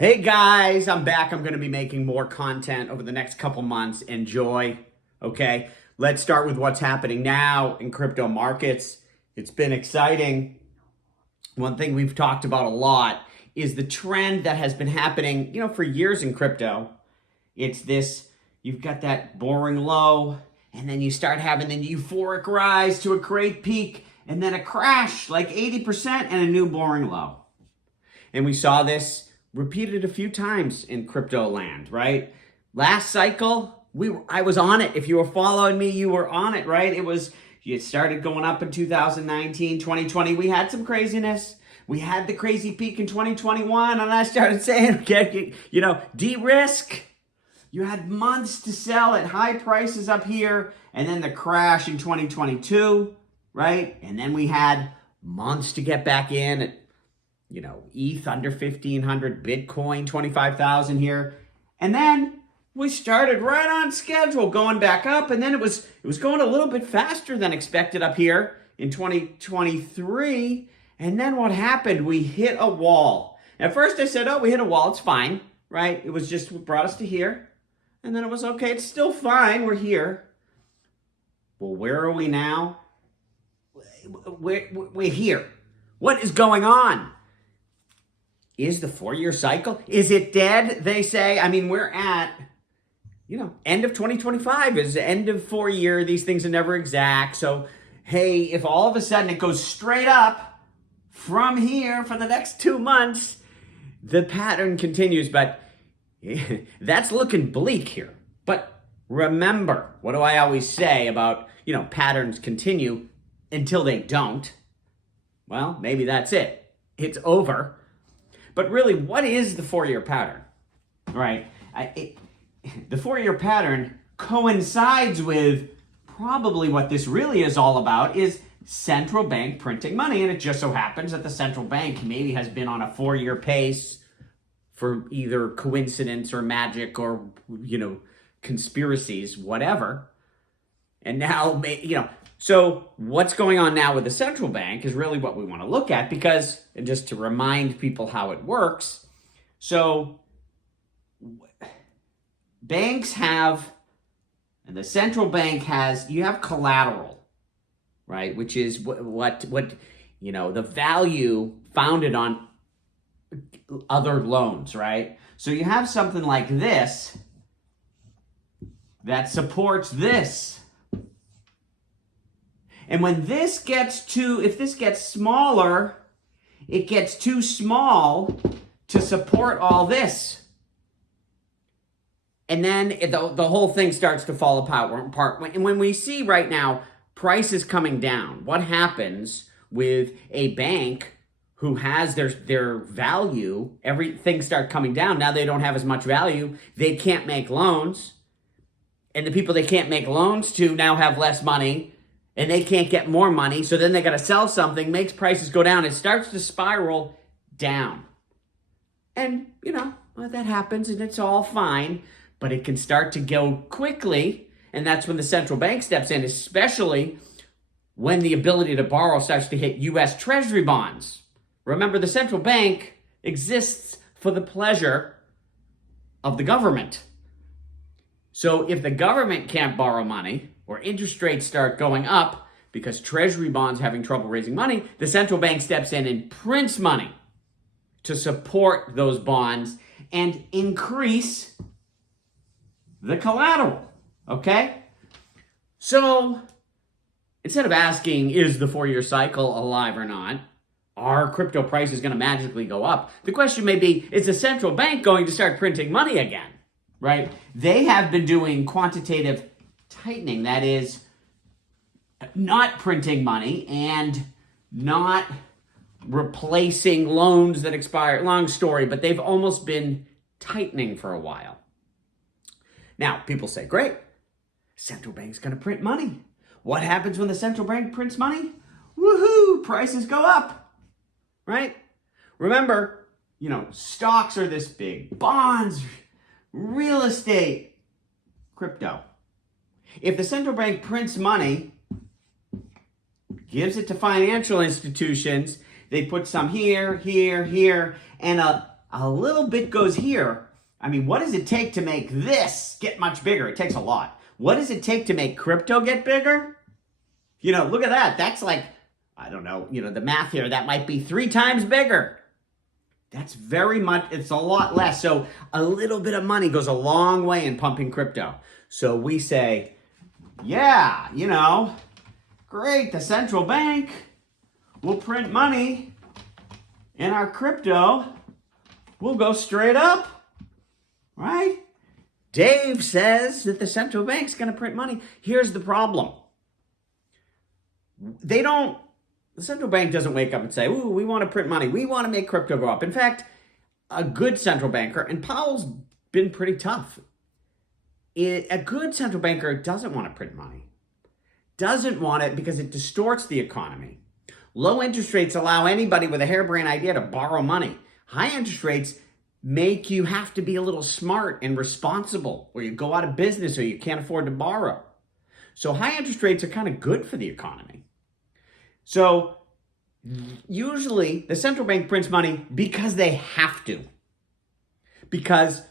Hey guys, I'm back. I'm going to be making more content over the next couple months. Enjoy. Okay, let's start with what's happening now in crypto markets. It's been exciting. One thing we've talked about a lot is the trend that has been happening, for years in crypto. It's this, you've got that boring low, and then you start having the euphoric rise to a great peak, and then a crash like 80% and a new boring low. And we saw this repeated a few times in crypto land, right? Last cycle, I was on it. If you were following me, you were on it, right? It started going up in 2019, 2020. We had some craziness. We had the crazy peak in 2021, and I started saying, okay, de-risk. You had months to sell at high prices up here, and then the crash in 2022, right? And then we had months to get back in at ETH under 1,500, Bitcoin 25,000 here. And then we started right on schedule going back up, and then it was going a little bit faster than expected up here in 2023. And then what happened? We hit a wall. At first I said, oh, we hit a wall, it's fine, right? It was just what brought us to here. And then it was okay, it's still fine, we're here. Well, where are we now? We're here. What is going on? Is the 4-year cycle, is it dead, they say? I mean, we're at, end of 2025 is the end of 4 year. These things are never exact. So, hey, if all of a sudden it goes straight up from here for the next 2 months, the pattern continues. But that's looking bleak here. But remember, what do I always say about, patterns continue until they don't? Well, maybe that's it. It's over. But really, what is the 4-year pattern, right? The 4-year pattern coincides with probably what this really is all about is central bank printing money. And it just so happens that the central bank maybe has been on a 4-year pace for either coincidence or magic or, conspiracies, whatever. And now, so what's going on now with the central bank is really what we want to look at because, and just to remind people how it works, so banks have, and the central bank has, you have collateral, right? Which is what the value founded on other loans, right? So you have something like this that supports this. And when this if this gets smaller, it gets too small to support all this. And then the whole thing starts to fall apart. And when we see right now prices coming down, what happens with a bank who has their value, everything starts coming down. Now they don't have as much value. They can't make loans. And the people they can't make loans to now have less money. And they can't get more money, so then they got to sell something, makes prices go down. It starts to spiral down. And, that happens and it's all fine, but it can start to go quickly, and that's when the central bank steps in, especially when the ability to borrow starts to hit U.S. Treasury bonds. Remember, the central bank exists for the pleasure of the government. So if the government can't borrow money, or interest rates start going up because Treasury bonds having trouble raising money, the central bank steps in and prints money to support those bonds and increase the collateral, okay? So instead of asking, is the 4-year cycle alive or not, are crypto prices going to magically go up? The question may be, is the central bank going to start printing money again, right? They have been doing quantitative tightening, that is not printing money and not replacing loans that expire. Long story, but they've almost been tightening for a while. Now, people say, great, central bank's going to print money. What happens when the central bank prints money? Woohoo, prices go up, right? Remember, stocks are this big, bonds, real estate, crypto. If the central bank prints money, gives it to financial institutions, they put some here, here, here, and a a little bit goes here. I mean, what does it take to make this get much bigger? It takes a lot. What does it take to make crypto get bigger? Look at that. That's like, I don't know, the math here, that might be 3 times bigger. That's very much, it's a lot less. So a little bit of money goes a long way in pumping crypto. So we say, yeah, great, the central bank will print money and our crypto will go straight up, right? Dave says that the central bank's going to print money. Here's the problem. The central bank doesn't wake up and say, ooh, we want to print money. We want to make crypto go up. In fact, a good central banker, and Powell's been pretty tough. A good central banker doesn't want to print money. Doesn't want it because it distorts the economy. Low interest rates allow anybody with a harebrained idea to borrow money. High interest rates make you have to be a little smart and responsible, or you go out of business or you can't afford to borrow. So high interest rates are kind of good for the economy. So usually the central bank prints money because they have to. Because,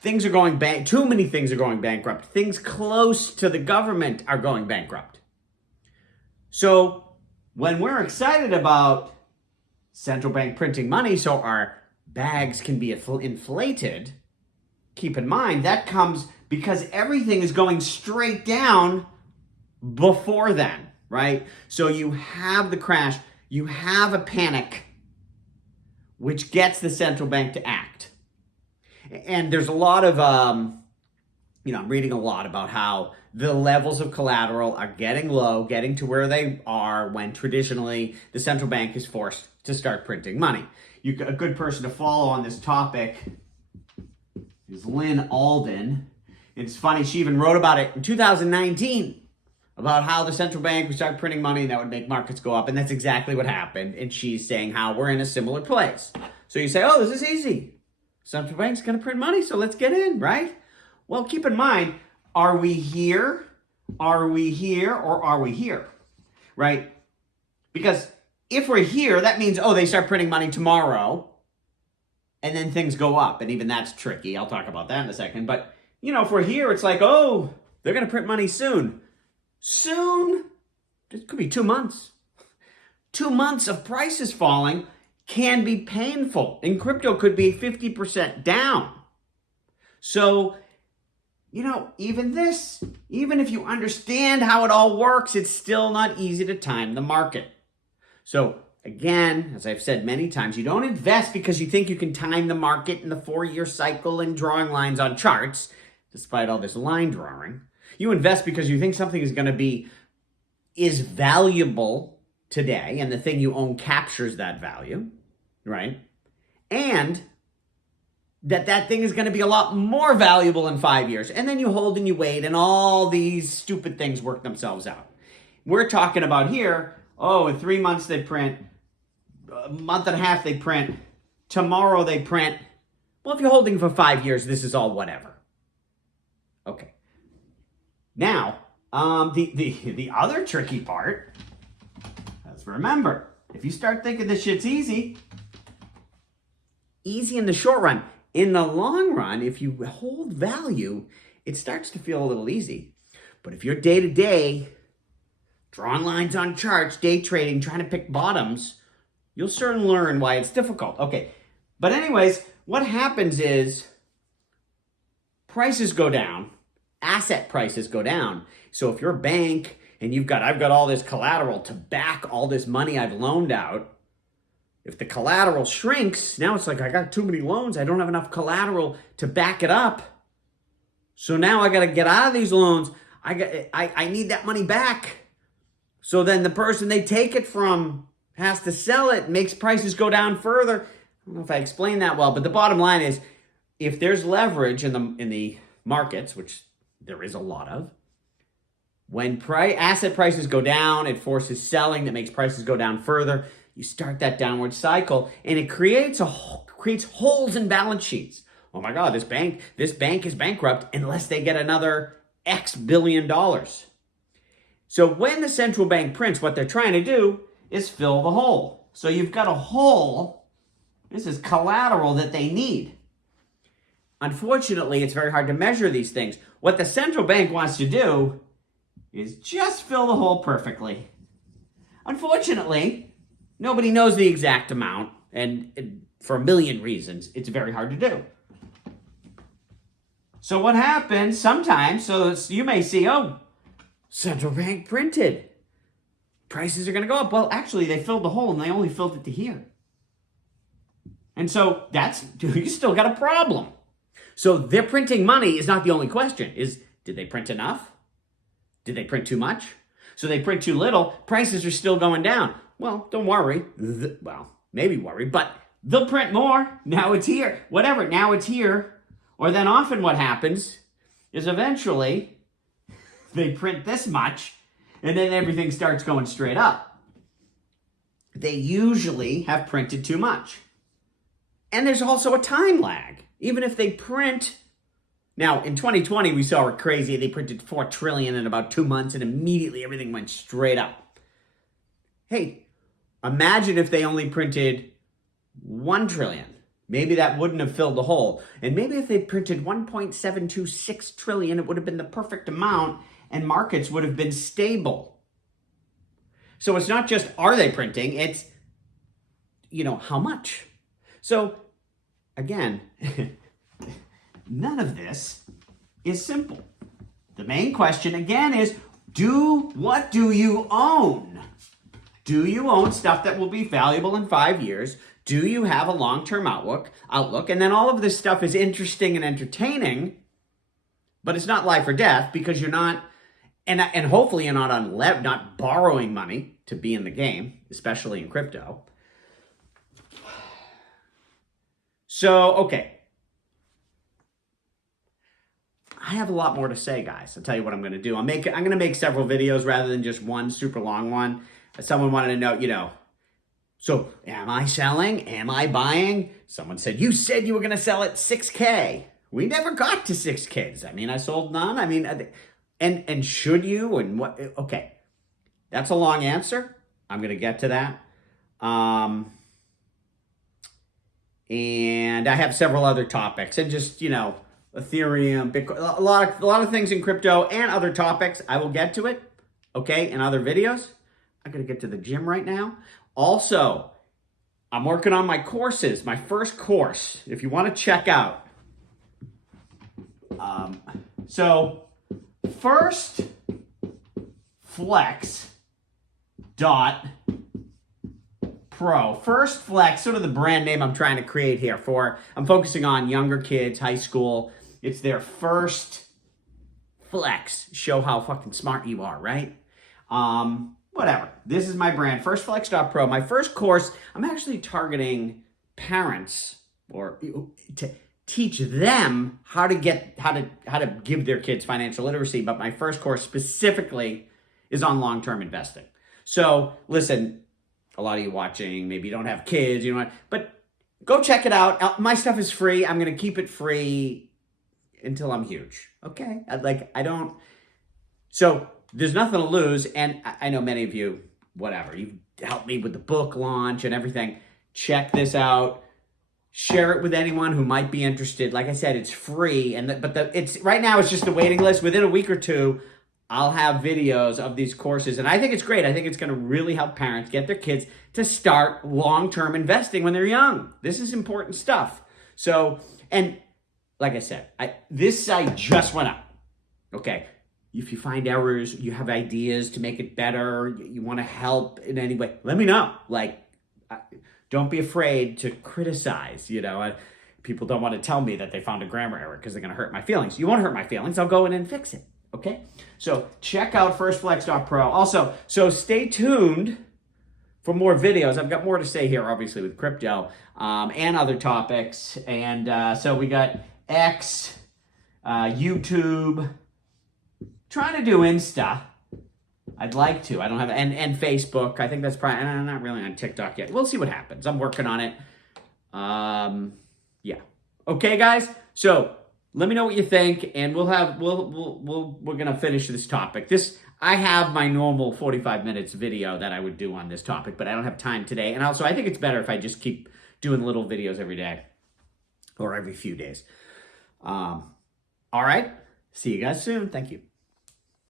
things are going too many things are going bankrupt. Things close to the government are going bankrupt. So when we're excited about central bank printing money so our bags can be inflated, keep in mind that comes because everything is going straight down before then, right? So you have the crash, you have a panic, which gets the central bank to act. And there's a lot of, I'm reading a lot about how the levels of collateral are getting low, getting to where they are when traditionally the central bank is forced to start printing money. A good person to follow on this topic is Lynn Alden. It's funny, she even wrote about it in 2019, about how the central bank would start printing money and that would make markets go up, and that's exactly what happened. And she's saying how we're in a similar place. So you say, oh, this is easy. Central bank's going to print money, so let's get in, right? Well, keep in mind, are we here? Are we here? Or are we here? Right? Because if we're here, that means, they start printing money tomorrow, and then things go up. And even that's tricky. I'll talk about that in a second. But, if we're here, it's like, they're going to print money soon. Soon? It could be 2 months. 2 months of prices falling can be painful. And crypto could be 50% down. So, even if you understand how it all works, it's still not easy to time the market. So, again, as I've said many times, you don't invest because you think you can time the market in the 4-year cycle and drawing lines on charts, despite all this line drawing. You invest because you think something is valuable today, and the thing you own captures that value, right? And that thing is going to be a lot more valuable in 5 years. And then you hold and you wait, and all these stupid things work themselves out. We're talking about here, in 3 months they print, a month and a half they print, tomorrow they print. Well, if you're holding for 5 years, this is all whatever. Okay. Now, the other tricky part, let's remember, if you start thinking this shit's easy in the short run. In the long run, if you hold value, it starts to feel a little easy. But if you're day-to-day, drawing lines on charts, day trading, trying to pick bottoms, you'll soon learn why it's difficult. Okay, but anyways, what happens is prices go down, asset prices go down. So if you're a bank and I've got all this collateral to back all this money I've loaned out, if the collateral shrinks, now it's like I got too many loans. I don't have enough collateral to back it up. So now I got to get out of these loans. I need that money back. So then the person they take it from has to sell it, makes prices go down further. I don't know if I explained that well, but the bottom line is if there's leverage in the markets, which there is a lot of, when asset prices go down, it forces selling that makes prices go down further. You start that downward cycle, and it creates holes in balance sheets. Oh my God, this bank is bankrupt unless they get another X billion dollars. So when the central bank prints, what they're trying to do is fill the hole. So you've got a hole This is collateral that they need. Unfortunately, it's very hard to measure these things. What the central bank wants to do is just fill the hole perfectly. Unfortunately, nobody knows the exact amount, and for a million reasons, it's very hard to do. So what happens sometimes, so you may see, oh, central bank printed. Prices are going to go up. Well, actually, they filled the hole, and they only filled it to here. And so you still got a problem. So they're printing money is not the only question. Did they print enough? Did they print too much? So they print too little, prices are still going down. Well, don't worry. Well, maybe worry, but they'll print more. Now it's here. Whatever, now it's here. Or then often what happens is eventually they print this much and then everything starts going straight up. They usually have printed too much. And there's also a time lag. Even if they print, now in 2020 we saw it crazy. They printed 4 trillion in about 2 months and immediately everything went straight up. Hey, imagine if they only printed 1 trillion. Maybe that wouldn't have filled the hole. And maybe if they printed 1.726 trillion, it would have been the perfect amount and markets would have been stable. So it's not just are they printing, it's, how much? So again, none of this is simple. The main question again is, what do you own? Do you own stuff that will be valuable in 5 years? Do you have a long-term outlook? And then all of this stuff is interesting and entertaining, but it's not life or death because you're not, and hopefully you're not borrowing money to be in the game, especially in crypto. So, okay. I have a lot more to say, guys. I'll tell you what I'm going to do. I'm going to make several videos rather than just one super long one. Someone wanted to know, so am I selling? Am I buying? Someone said, you said you were going to sell at 6K. We never got to 6K. Does that mean I sold none? I mean, and should you? And what? Okay. That's a long answer. I'm going to get to that. And I have several other topics and just, Ethereum, Bitcoin, a lot of things in crypto and other topics. I will get to it, okay, in other videos. I gotta get to the gym right now. Also, I'm working on my courses, my first course, if you want to check out. So, first flex dot Pro. First Flex, sort of the brand name I'm trying to create here I'm focusing on younger kids, high school. It's their first flex. Show how fucking smart you are, right? Whatever. This is my brand, firstflex.pro. My first course, I'm actually targeting parents or to teach them how to give their kids financial literacy. But my first course specifically is on long-term investing. So listen, a lot of you watching, maybe you don't have kids, but go check it out. My stuff is free. I'm going to keep it free until I'm huge. Okay? So there's nothing to lose. And I know many of you, you've helped me with the book launch and everything. Check this out. Share it with anyone who might be interested. Like I said, it's free. Right now it's just a waiting list. Within a week or two, I'll have videos of these courses, and I think it's great. I think it's going to really help parents get their kids to start long-term investing when they're young. This is important stuff. So, and like I said, this site just went up. Okay, if you find errors, you have ideas to make it better, you want to help in any way, let me know. Don't be afraid to criticize, People don't want to tell me that they found a grammar error because they're going to hurt my feelings. You won't hurt my feelings. I'll go in and fix it. Okay, so check out firstflex.pro. Also, so stay tuned for more videos. I've got more to say here, obviously, with crypto and other topics. And so we got X, YouTube, trying to do Insta. I'd like to. I don't have, and Facebook. I think that's probably, and I'm not really on TikTok yet. We'll see what happens. I'm working on it. Yeah. Okay, guys. So let me know what you think, and we're gonna finish this topic. I have my normal 45 minutes video that I would do on this topic, but I don't have time today. And also, I think it's better if I just keep doing little videos every day or every few days. All right. See you guys soon. Thank you.